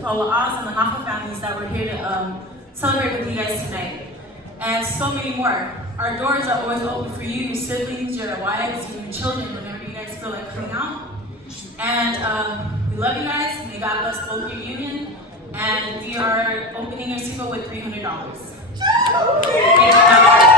Wa'az and the Mafa families that were here to celebrate with you guys tonight. And so many more. Our doors are always open for you, your siblings, your wives, your children, whenever you guys feel like coming out. And we love you guys. May God bless both your union. And we are opening your single with $300. Thank you.